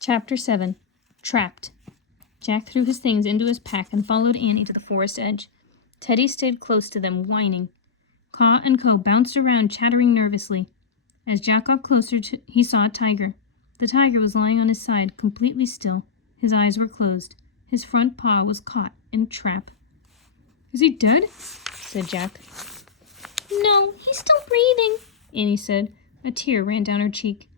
Chapter 7. Trapped. Jack threw his things into his pack and followed Annie to the forest edge. Teddy stayed close to them, whining. Caw and Co bounced around, chattering nervously. As Jack got closer, he saw a tiger. The tiger was lying on his side, completely still. His eyes were closed. His front paw was caught in a trap. "Is he dead?" said Jack. "No, he's still breathing," Annie said. A tear ran down her cheek.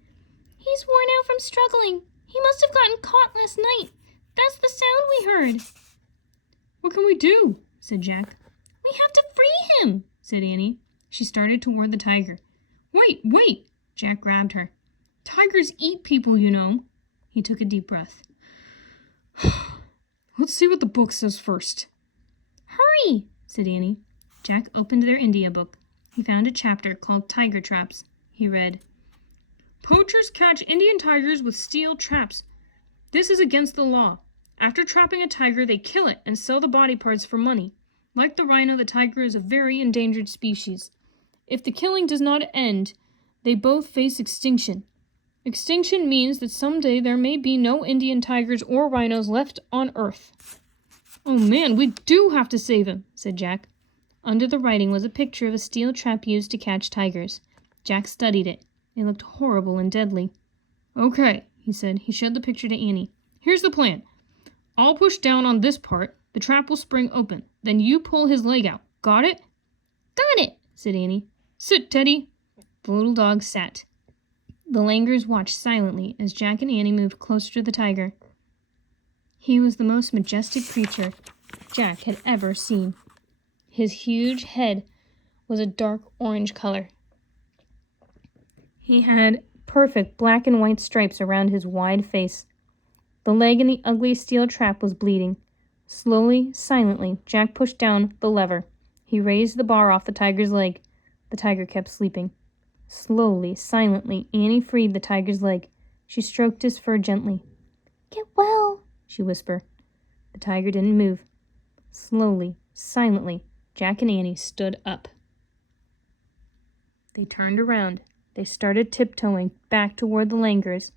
"He's worn out from struggling. He must have gotten caught last night. That's the sound we heard." "What can we do?" said Jack. "We have to free him," said Annie. She started toward the tiger. Wait! Jack grabbed her. "Tigers eat people, you know." He took a deep breath. "Let's see what the book says first." "Hurry," said Annie. Jack opened their India book. He found a chapter called Tiger Traps. He read, "Poachers catch Indian tigers with steel traps. This is against the law. After trapping a tiger, they kill it and sell the body parts for money. Like the rhino, the tiger is a very endangered species. If the killing does not end, they both face extinction. Extinction means that someday there may be no Indian tigers or rhinos left on Earth." "Oh man, we do have to save him," said Jack. Under the writing was a picture of a steel trap used to catch tigers. Jack studied it. It looked horrible and deadly. "Okay," he said. He showed the picture to Annie. "Here's the plan. I'll push down on this part. The trap will spring open. Then you pull his leg out. Got it?" "Got it," said Annie. "Sit, Teddy." The little dog sat. The langurs watched silently as Jack and Annie moved closer to the tiger. He was the most majestic creature Jack had ever seen. His huge head was a dark orange color. He had perfect black and white stripes around his wide face. The leg in the ugly steel trap was bleeding. Slowly, silently, Jack pushed down the lever. He raised the bar off the tiger's leg. The tiger kept sleeping. Slowly, silently, Annie freed the tiger's leg. She stroked his fur gently. "Get well," she whispered. The tiger didn't move. Slowly, silently, Jack and Annie stood up. They turned around. They started tiptoeing back toward the langurs.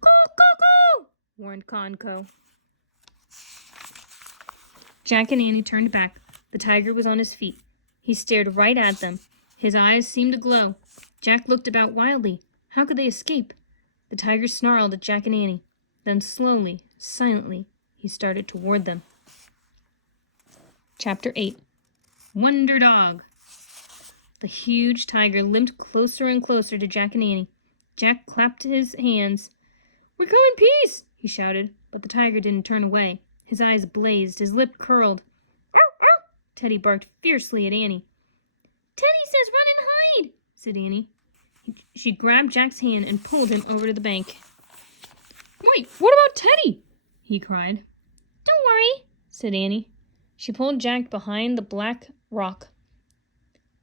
"Go!" warned Conco. Jack and Annie turned back. The tiger was on his feet. He stared right at them. His eyes seemed to glow. Jack looked about wildly. How could they escape? The tiger snarled at Jack and Annie. Then slowly, silently, he started toward them. Chapter 8. Wonder Dog. The huge tiger limped closer and closer to Jack and Annie. Jack clapped his hands. "We come in peace," he shouted, but the tiger didn't turn away. His eyes blazed, his lip curled. "Ow, ow!" Teddy barked fiercely at Annie. "Teddy says run and hide," said Annie. She grabbed Jack's hand and pulled him over to the bank. "Wait, what about Teddy?" he cried. "Don't worry," said Annie. She pulled Jack behind the black rock.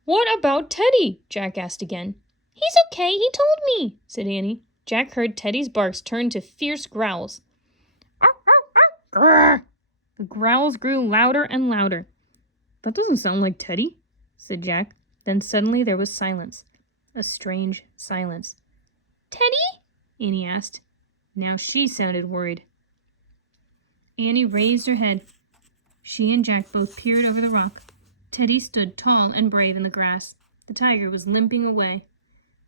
"What about Teddy?" Jack asked again. "He's okay, he told me," said Annie. Jack heard Teddy's barks turn to fierce growls. "Ow, ow, ow, grrr!" The growls grew louder and louder. "That doesn't sound like Teddy," said Jack. Then suddenly there was silence. A strange silence. "Teddy?" Annie asked. Now she sounded worried. Annie raised her head. She and Jack both peered over the rock. Teddy stood tall and brave in the grass. The tiger was limping away.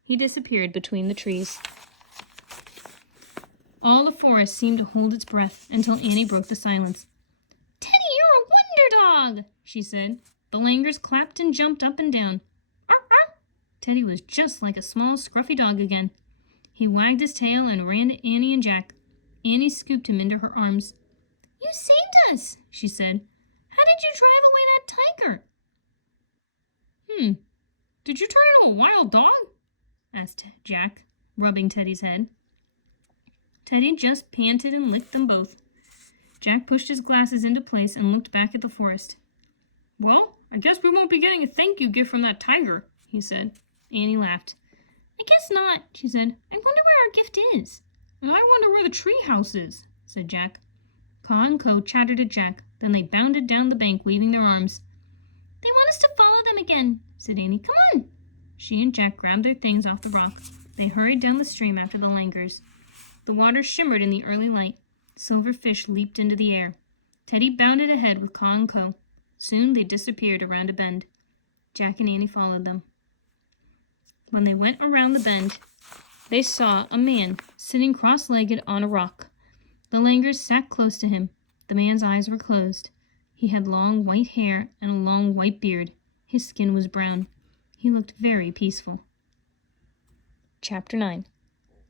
He disappeared between the trees. All the forest seemed to hold its breath until Annie broke the silence. "Teddy, you're a wonder dog," she said. The langurs clapped and jumped up and down. "Arr, arr." Teddy was just like a small, scruffy dog again. He wagged his tail and ran to Annie and Jack. Annie scooped him into her arms. "You saved us," she said. "How did you drive away that tiger?" Did you turn into a wild dog?" asked Jack, rubbing Teddy's head. Teddy just panted and licked them both. Jack pushed his glasses into place and looked back at the forest. "Well, I guess we won't be getting a thank you gift from that tiger," he said. Annie laughed. "I guess not," she said. "I wonder where our gift is." "And I wonder where the tree house is," said Jack. Caw and Co chattered at Jack. Then they bounded down the bank, waving their arms. "They want us to follow them again," said Annie. "Come on." She and Jack grabbed their things off the rock. They hurried down the stream after the langurs. The water shimmered in the early light. Silver fish leaped into the air. Teddy bounded ahead with Caw and Co. Soon they disappeared around a bend. Jack and Annie followed them. When they went around the bend, they saw a man sitting cross-legged on a rock. The langurs sat close to him. The man's eyes were closed. He had long white hair and a long white beard. His skin was brown. He looked very peaceful. Chapter 9.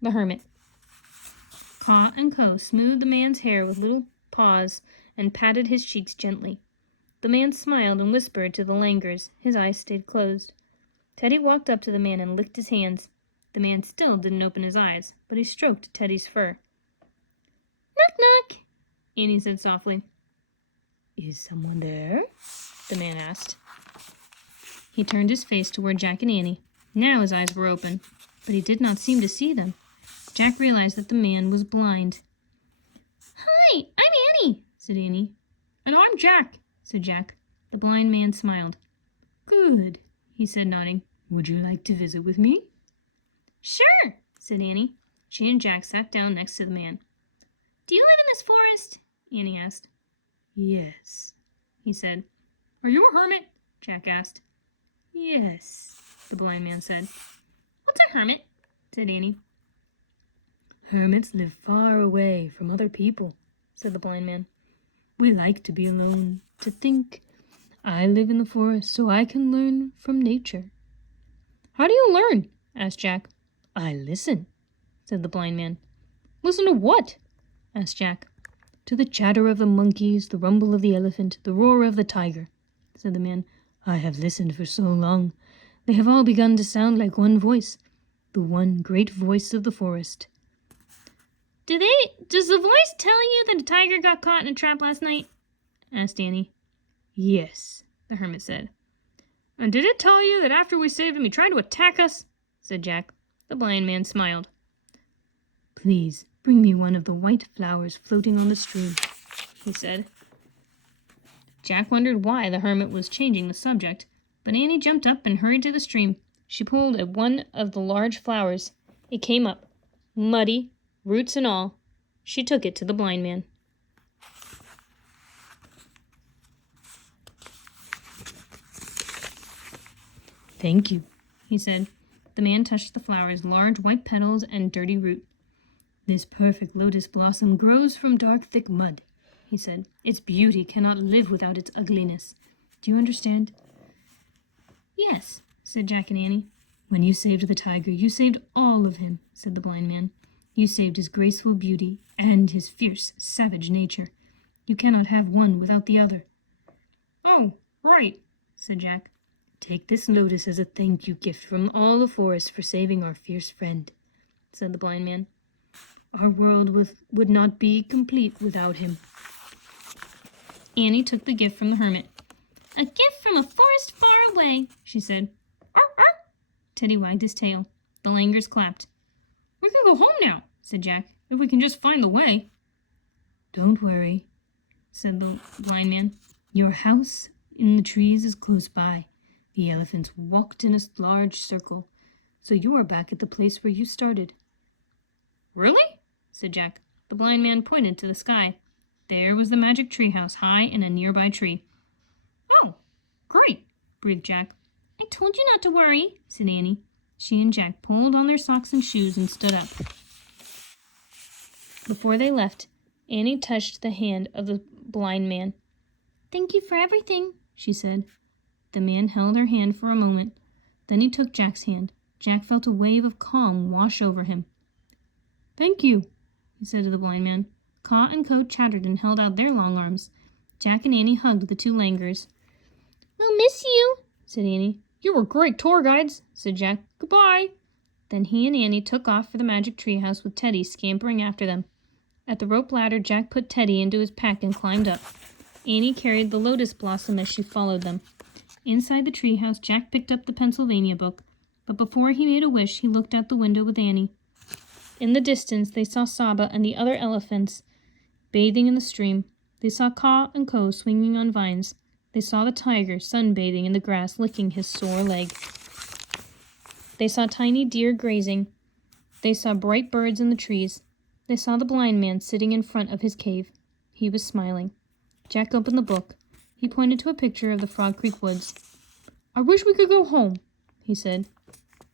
The Hermit. Caw and Co. smoothed the man's hair with little paws and patted his cheeks gently. The man smiled and whispered to the langurs. His eyes stayed closed. Teddy walked up to the man and licked his hands. The man still didn't open his eyes, but he stroked Teddy's fur. "Knock, knock," Annie said softly. "Is someone there?" the man asked. He turned his face toward Jack and Annie. Now his eyes were open, but he did not seem to see them. Jack realized that the man was blind. "Hi, I'm Annie," said Annie. "And I'm Jack," said Jack. The blind man smiled. "Good," he said, nodding. "Would you like to visit with me?" "Sure," said Annie. She and Jack sat down next to the man. "Do you live in this forest?" Annie asked. "Yes," he said. "Are you a hermit?" Jack asked. "Yes," the blind man said. "What's a hermit?" said Annie. "Hermits live far away from other people," said the blind man. "We like to be alone, to think. I live in the forest so I can learn from nature." "How do you learn?" asked Jack. "I listen," said the blind man. "Listen to what?" asked Jack. "To the chatter of the monkeys, the rumble of the elephant, the roar of the tiger," said the man. "I have listened for so long. They have all begun to sound like one voice, the one great voice of the forest." Does the voice tell you that a tiger got caught in a trap last night?" asked Annie. "Yes," the hermit said. "And did it tell you that after we saved him he tried to attack us?" said Jack. The blind man smiled. "Please bring me one of the white flowers floating on the stream," he said. Jack wondered why the hermit was changing the subject, but Annie jumped up and hurried to the stream. She pulled at one of the large flowers. It came up, muddy, roots and all. She took it to the blind man. "Thank you," he said. The man touched the flower's large white petals and dirty root. "This perfect lotus blossom grows from dark, thick mud," he said. "Its beauty cannot live without its ugliness. Do you understand?" "Yes," said Jack and Annie. "When you saved the tiger, you saved all of him," said the blind man. "You saved his graceful beauty and his fierce, savage nature. You cannot have one without the other." "Oh, right," said Jack. "Take this lotus as a thank you gift from all the forest for saving our fierce friend," said the blind man. "Our world would not be complete without him." Annie took the gift from the hermit. "A gift from a forest far away," she said. "Arr, arr." Teddy wagged his tail. The langurs clapped. "We can go home now," said Jack, "if we can just find the way." "Don't worry," said the blind man. "Your house in the trees is close by. The elephants walked in a large circle, so you are back at the place where you started." "Really?" said Jack. The blind man pointed to the sky. There was the magic tree house high in a nearby tree. "Oh, great," breathed Jack. "I told you not to worry," said Annie. She and Jack pulled on their socks and shoes and stood up. Before they left, Annie touched the hand of the blind man. "Thank you for everything," she said. The man held her hand for a moment. Then he took Jack's hand. Jack felt a wave of calm wash over him. "Thank you," he said to the blind man. Caw and Co chattered and held out their long arms. Jack and Annie hugged the two langurs. "We'll miss you," said Annie. "You were great tour guides," said Jack. "Goodbye." Then he and Annie took off for the magic treehouse with Teddy scampering after them. At the rope ladder, Jack put Teddy into his pack and climbed up. Annie carried the lotus blossom as she followed them. Inside the treehouse, Jack picked up the Pennsylvania book, but before he made a wish, he looked out the window with Annie. In the distance, they saw Saba and the other elephants bathing in the stream. They saw Caw and Co swinging on vines. They saw the tiger sunbathing in the grass, licking his sore leg. They saw tiny deer grazing. They saw bright birds in the trees. They saw the blind man sitting in front of his cave. He was smiling. Jack opened the book. He pointed to a picture of the Frog Creek woods. "I wish we could go home," he said.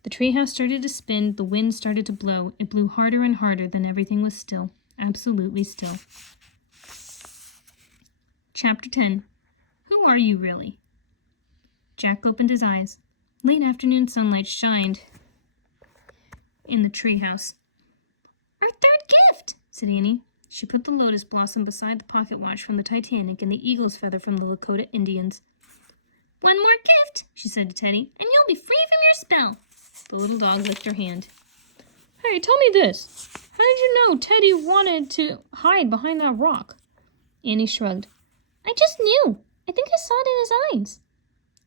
The treehouse started to spin. The wind started to blow. It blew harder and harder. Then everything was still. Absolutely still. Chapter 10. Who are you really? Jack opened his eyes. Late afternoon sunlight shined in the treehouse. "Our third gift," said Annie. She put the lotus blossom beside the pocket watch from the Titanic and the eagle's feather from the Lakota Indians. "One more gift," she said to Teddy, "and you'll be free from your spell." The little dog licked her hand. "Hey, tell me this. How did you know Teddy wanted to hide behind that rock?" Annie shrugged. "I just knew. I think I saw it in his eyes."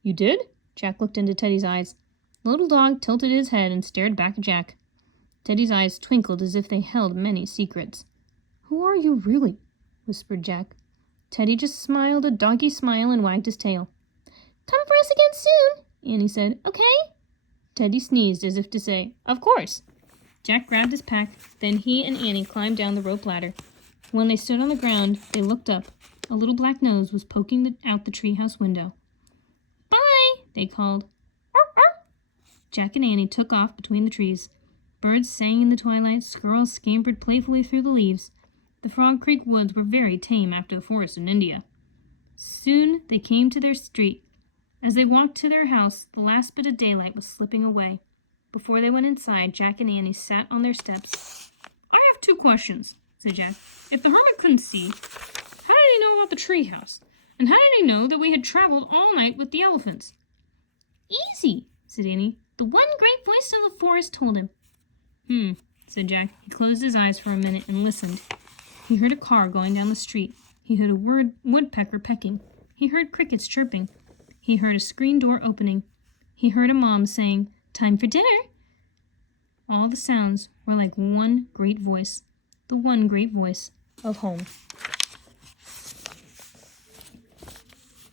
"You did?" Jack looked into Teddy's eyes. The little dog tilted his head and stared back at Jack. Teddy's eyes twinkled as if they held many secrets. "Who are you really?" whispered Jack. Teddy just smiled a doggy smile and wagged his tail. "Come for us again soon," Annie said. "Okay?" Teddy sneezed as if to say, "Of course." Jack grabbed his pack. Then he and Annie climbed down the rope ladder. When they stood on the ground, they looked up. A little black nose was poking out the treehouse window. "Bye," they called. "Arr, arr." Jack and Annie took off between the trees. Birds sang in the twilight. Squirrels scampered playfully through the leaves. The Frog Creek woods were very tame after the forest in India. Soon they came to their street. As they walked to their house, the last bit of daylight was slipping away. Before they went inside, Jack and Annie sat on their steps. "I have 2 questions," said Jack. "If the hermit couldn't see, how did he know about the treehouse? And how did he know that we had traveled all night with the elephants?" "Easy," said Annie. "The one great voice of the forest told him." Said Jack. He closed his eyes for a minute and listened. He heard a car going down the street. He heard a woodpecker pecking. He heard crickets chirping. He heard a screen door opening. He heard a mom saying, "Time for dinner." All the sounds were like one great voice, the one great voice of home.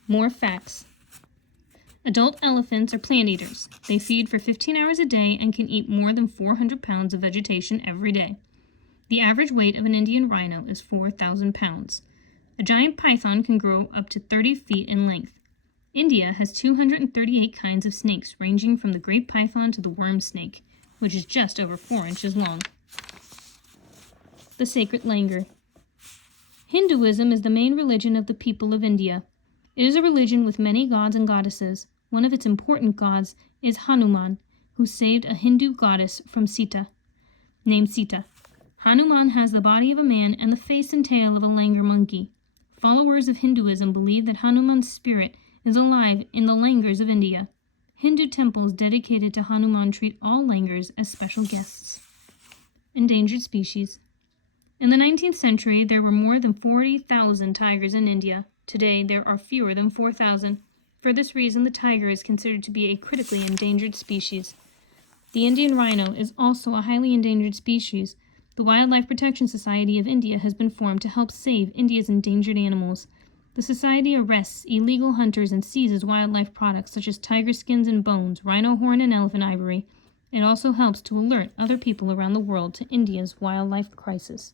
More facts. Adult elephants are plant eaters. They feed for 15 hours a day and can eat more than 400 pounds of vegetation every day. The average weight of an Indian rhino is 4,000 pounds. A giant python can grow up to 30 feet in length. India has 238 kinds of snakes, ranging from the great python to the worm snake, which is just over 4 inches long. The sacred langar. Hinduism is the main religion of the people of India. It is a religion with many gods and goddesses. One of its important gods is Hanuman, who saved a Hindu goddess from named Sita. Hanuman has the body of a man and the face and tail of a langur monkey. Followers of Hinduism believe that Hanuman's spirit is alive in the langurs of India. Hindu temples dedicated to Hanuman treat all langurs as special guests. Endangered species. In the 19th century, there were more than 40,000 tigers in India. Today, there are fewer than 4,000. For this reason, the tiger is considered to be a critically endangered species. The Indian rhino is also a highly endangered species. The Wildlife Protection Society of India has been formed to help save India's endangered animals. The society arrests illegal hunters and seizes wildlife products such as tiger skins and bones, rhino horn, and elephant ivory. It also helps to alert other people around the world to India's wildlife crisis.